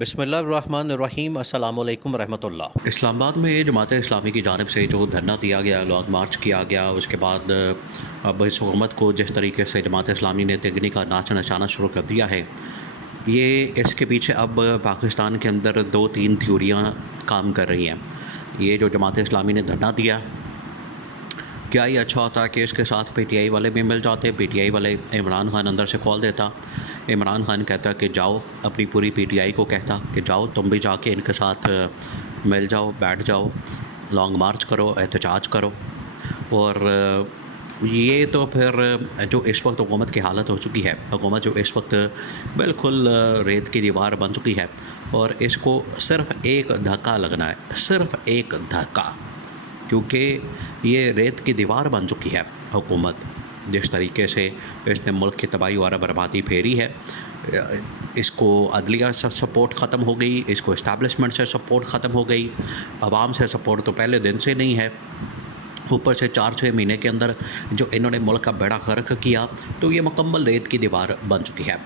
بسم اللہ الرحمن الرحیم، السلام علیکم ورحمۃ اللہ۔ اسلام آباد میں جماعت اسلامی کی جانب سے جو دھرنا دیا گیا، لانگ مارچ کیا گیا، اس کے بعد اب اس حکومت کو جس طریقے سے جماعت اسلامی نے تگنی کا ناچ نچانا شروع کر دیا ہے، یہ اس کے پیچھے اب پاکستان کے اندر 2-3 تھیوریاں کام کر رہی ہیں۔ یہ جو جماعت اسلامی نے دھرنا دیا، کیا یہ اچھا ہوتا کہ اس کے ساتھ پی ٹی آئی والے بھی مل جاتے؟ پی ٹی آئی والے عمران خان اندر سے کال دیتا، عمران خان کہتا کہ جاؤ، اپنی پوری پی ٹی آئی کو کہتا کہ جاؤ تم بھی جا کے ان کے ساتھ مل جاؤ، بیٹھ جاؤ، لانگ مارچ کرو، احتجاج کرو۔ اور یہ تو پھر جو اس وقت حکومت کی حالت ہو چکی ہے، حکومت جو اس وقت بالکل ریت کی دیوار بن چکی ہے، اور اس کو صرف ایک دھکا لگنا ہے، صرف ایک دھکا، کیونکہ یہ ریت کی دیوار بن چکی ہے حکومت۔ جس طریقے سے اس نے ملک کی تباہی اور بربادی پھیری ہے، اس کو عدلیہ سے سپورٹ ختم ہو گئی، اس کو اسٹیبلشمنٹ سے سپورٹ ختم ہو گئی، عوام سے سپورٹ تو پہلے دن سے نہیں ہے، اوپر سے 4-6 مہینے کے اندر جو انہوں نے ملک کا بیڑا غرق کیا، تو یہ مکمل ریت کی دیوار بن چکی ہے۔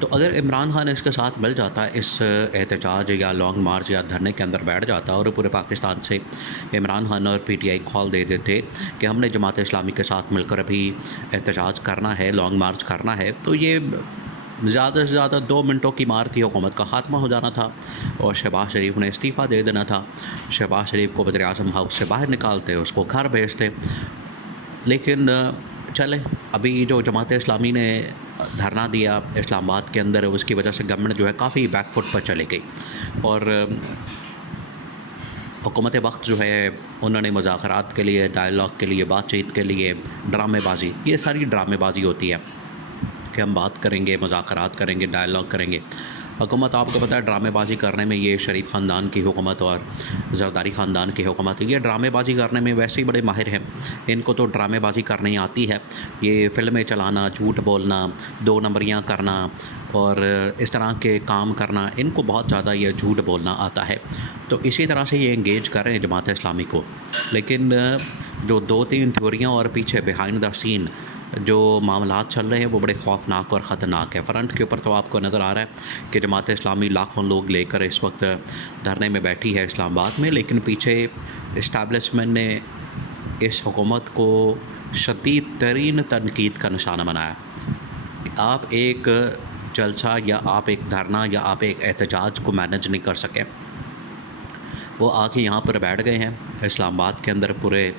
تو اگر عمران خان اس کے ساتھ مل جاتا، اس احتجاج یا لانگ مارچ یا دھرنے کے اندر بیٹھ جاتا، اور پورے پاکستان سے عمران خان اور پی ٹی آئی کال دے دیتے کہ ہم نے جماعت اسلامی کے ساتھ مل کر ابھی احتجاج کرنا ہے، لانگ مارچ کرنا ہے، تو یہ زیادہ سے زیادہ 2 منٹوں کی مار تھی، حکومت کا خاتمہ ہو جانا تھا، اور شہباز شریف نے استعفیٰ دے دینا تھا، شہباز شریف کو وزیر اعظم ہاؤس سے باہر نکالتے، اس کو گھر بھیجتے۔ لیکن چلے، ابھی جو جماعت اسلامی نے دھرنا دیا اسلام آباد کے اندر، اس کی وجہ سے گورنمنٹ جو ہے کافی بیک فٹ پر چلے گئی، اور حکومت وقت جو ہے انہوں نے مذاکرات کے لیے، ڈائلاگ کے لیے، بات چیت کے لیے، ڈرامے بازی، یہ ساری ڈرامے بازی ہوتی ہے کہ ہم بات کریں گے، مذاکرات کریں گے، ڈائلاگ کریں گے۔ حکومت آپ کو پتہ ہے ڈرامے بازی کرنے میں، یہ شریف خاندان کی حکومت اور زرداری خاندان کی حکومت، یہ ڈرامے بازی کرنے میں ویسے ہی بڑے ماہر ہیں، ان کو تو ڈرامے بازی کرنی آتی ہے۔ یہ فلمیں چلانا، جھوٹ بولنا، 2 نمبریاں کرنا اور اس طرح کے کام کرنا، ان کو بہت زیادہ یہ جھوٹ بولنا آتا ہے، تو اسی طرح سے یہ انگیج کر رہے ہیں جماعت اسلامی کو۔ لیکن جو 2-3 تھیوریاں اور پیچھے بیہائنڈ دا سین جو معاملات چل رہے ہیں، وہ بڑے خوفناک اور خطرناک ہے۔ فرنٹ کے اوپر تو آپ کو نظر آ رہا ہے کہ جماعت اسلامی لاکھوں لوگ لے کر اس وقت دھرنے میں بیٹھی ہے اسلام آباد میں، لیکن پیچھے اسٹیبلشمنٹ نے اس حکومت کو شدید ترین تنقید کا نشانہ بنایا۔ آپ ایک جلسہ یا آپ ایک دھرنا یا آپ ایک احتجاج کو مینج نہیں کر سکے، وہ آ کے یہاں پر بیٹھ گئے ہیں اسلام آباد کے اندر، پورے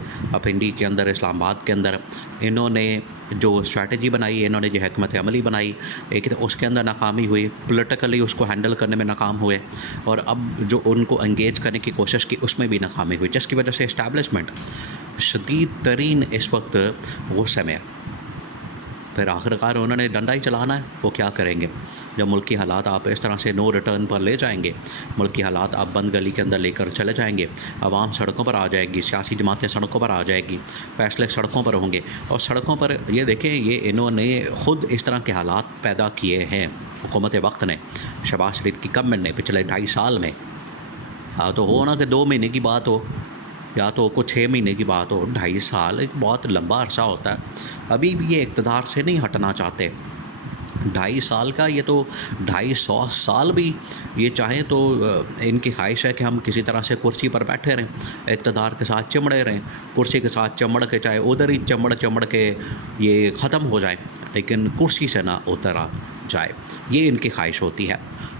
پنڈی کے اندر، اسلام آباد کے اندر۔ انہوں نے جو اسٹریٹجی بنائی، انہوں نے جو حکمت عملی بنائی، ایک اس کے اندر ناکامی ہوئی، پولیٹیکلی اس کو ہینڈل کرنے میں ناکام ہوئے، اور اب جو ان کو انگیج کرنے کی کوشش کی، اس میں بھی ناکامی ہوئی، جس کی وجہ سے اسٹیبلشمنٹ شدید ترین اس وقت غصے میں۔ پھر آخرکار انہوں نے ڈنڈا ہی چلانا ہے، وہ کیا کریں گے جب ملک کی حالات آپ اس طرح سے نو ریٹرن پر لے جائیں گے، ملک کی حالات آپ بند گلی کے اندر لے کر چلے جائیں گے، عوام سڑکوں پر آ جائے گی، سیاسی جماعتیں سڑکوں پر آ جائے گی، فیصلے سڑکوں پر ہوں گے، اور سڑکوں پر یہ دیکھیں، یہ انہوں نے خود اس طرح کے حالات پیدا کیے ہیں، حکومت وقت نے، شہباز شریف کی گورنمنٹ نے پچھلے 2.5 سال میں۔ تو ہو نا کہ 2 مہینے کی بات ہو یا تو کچھ 6 مہینے کی بات ہو، 2.5 سال ایک بہت لمبا عرصہ ہوتا ہے۔ ابھی بھی یہ اقتدار سے نہیں ہٹنا چاہتے۔ 2.5 سال کا، یہ تو 250 سال بھی یہ چاہیں تو ان کی خواہش ہے کہ ہم کسی طرح سے کرسی پر بیٹھے رہیں، اقتدار کے ساتھ چمڑے رہیں، کرسی کے ساتھ چمڑ کے، چاہے ادھر ہی چمڑ کے یہ ختم ہو جائیں، لیکن کرسی سے نہ اترا جائے، یہ ان کی خواہش ہوتی ہے۔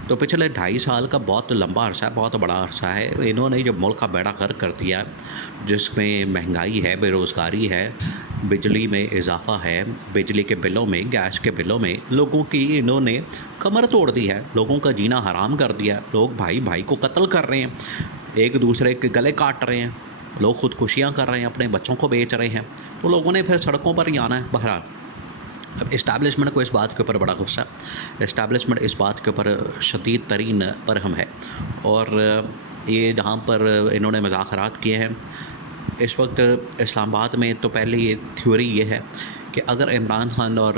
تو پچھلے 2.5 سال کا بہت لمبا عرصہ ہے، بہت بڑا عرصہ ہے۔ انہوں نے جو ملک کا بیڑا غرق کر دیا، جس میں مہنگائی ہے، بے روزگاری ہے، بجلی میں اضافہ ہے، بجلی کے بلوں میں، گیس کے بلوں میں لوگوں کی انہوں نے کمر توڑ دی ہے، لوگوں کا جینا حرام کر دیا، لوگ بھائی بھائی کو قتل کر رہے ہیں، ایک دوسرے کے گلے کاٹ رہے ہیں، لوگ خودکشیاں کر رہے ہیں، اپنے بچوں کو بیچ رہے ہیں، تو لوگوں نے پھر سڑکوں پر ہی آنا ہے۔ بہرحال اب اسٹیبلشمنٹ کو اس بات کے اوپر بڑا غصہ ہے، اسٹیبلشمنٹ اس بات کے اوپر شدید ترین برہم ہے، اور یہ جہاں پر انہوں نے مذاکرات کیے ہیں اس وقت اسلام آباد میں، تو پہلے یہ تھیوری یہ ہے کہ اگر عمران خان اور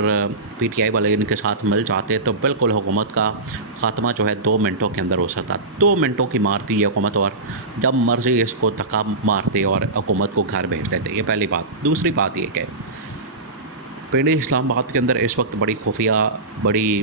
پی ٹی آئی والے ان کے ساتھ مل جاتے تو بالکل حکومت کا خاتمہ جو ہے 2 منٹوں کے اندر ہو سکتا۔ 2 منٹوں کی مارتی یہ حکومت، اور جب مرضی اس کو دھکا مارتے اور حکومت کو گھر بھیج دیتے، یہ پہلی بات۔ دوسری بات یہ کہ پنڈی اسلام آباد کے اندر اس وقت بڑی خفیہ، بڑی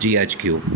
GHQ